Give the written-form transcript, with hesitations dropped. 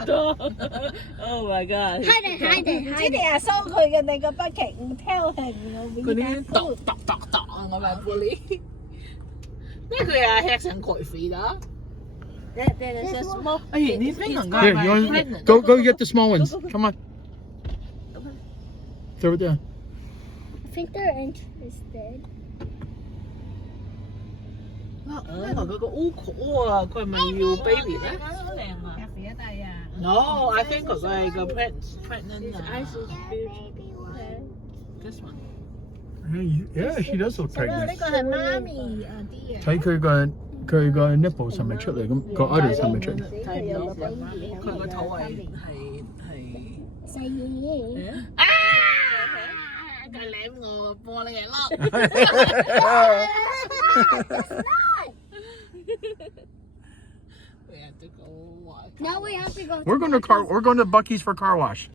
Oh my god！即係收佢嘅你個 bucket 唔 tell him，嗰啲剁咁樣玻璃，咩佢啊吃成蓋肥啦？哎，你邊能 Here, you want, go get the small ones. Come on. It's over there. I think they're interested. 咩佢嗰個烏殼啊？佢係咪要 baby 咧？No, I think 佢係個 pregnant 啊。This one. Yeah, she does look 呢 pregnant. 個係媽咪啲啊。睇佢個 nipples 係咪出嚟咁，個 udders 係咪出嚟？睇唔到，佢個肚係細嘢。啊！佢舐我個玻璃嘅粒。We have to go watch. Now we have to go. We're going to Bucky's for car wash.